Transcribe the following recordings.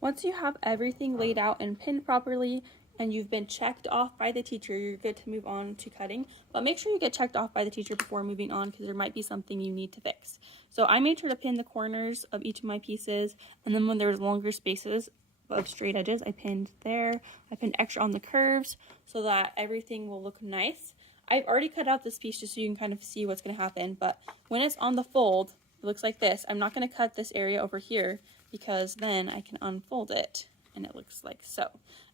Once you have everything laid out and pinned properly and you've been checked off by the teacher, you're good to move on to cutting. But make sure you get checked off by the teacher before moving on, because there might be something you need to fix. So I made sure to pin the corners of each of my pieces, and then when there's longer spaces of straight edges, I pinned there. I pinned extra on the curves so that everything will look nice. I've already cut out this piece just so you can kind of see what's going to happen, but when it's on the fold, it looks like this. I'm not going to cut this area over here because then I can unfold it and it looks like so.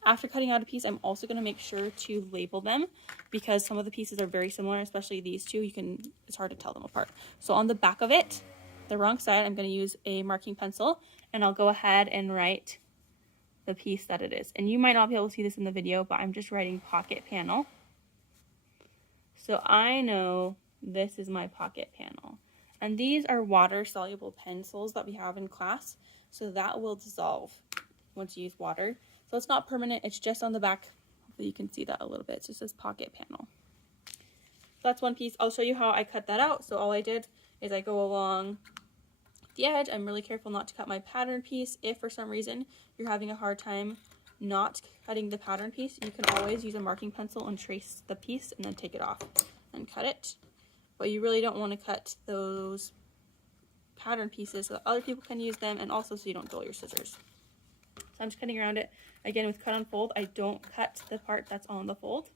After cutting out a piece, I'm also going to make sure to label them because some of the pieces are very similar, especially these two. It's hard to tell them apart. So on the back of it, the wrong side, I'm going to use a marking pencil and I'll go ahead and write the piece that it is. And you might not be able to see this in the video, but I'm just writing pocket panel. So I know this is my pocket panel. And these are water-soluble pencils that we have in class, so that will dissolve once you use water. So it's not permanent, it's just on the back. Hopefully you can see that a little bit. So it says pocket panel. So that's one piece. I'll show you how I cut that out. So all I did is I go along the edge. I'm really careful not to cut my pattern piece. If for some reason you're having a hard time not cutting the pattern piece, you can always use a marking pencil and trace the piece and then take it off and cut it. But you really don't want to cut those pattern pieces so that other people can use them, and also so you don't dull your scissors. So I'm just cutting around it. Again, with cut on fold, I don't cut the part that's on the fold.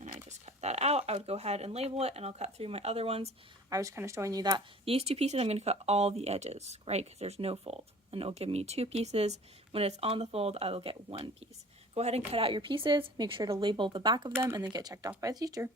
And I just cut that out. I would go ahead and label it, and I'll cut through my other ones. I was kind of showing you that. These two pieces, I'm going to cut all the edges, right? Because there's no fold. And it'll give me two pieces. When it's on the fold, I will get one piece. Go ahead and cut out your pieces. Make sure to label the back of them, and then get checked off by the teacher.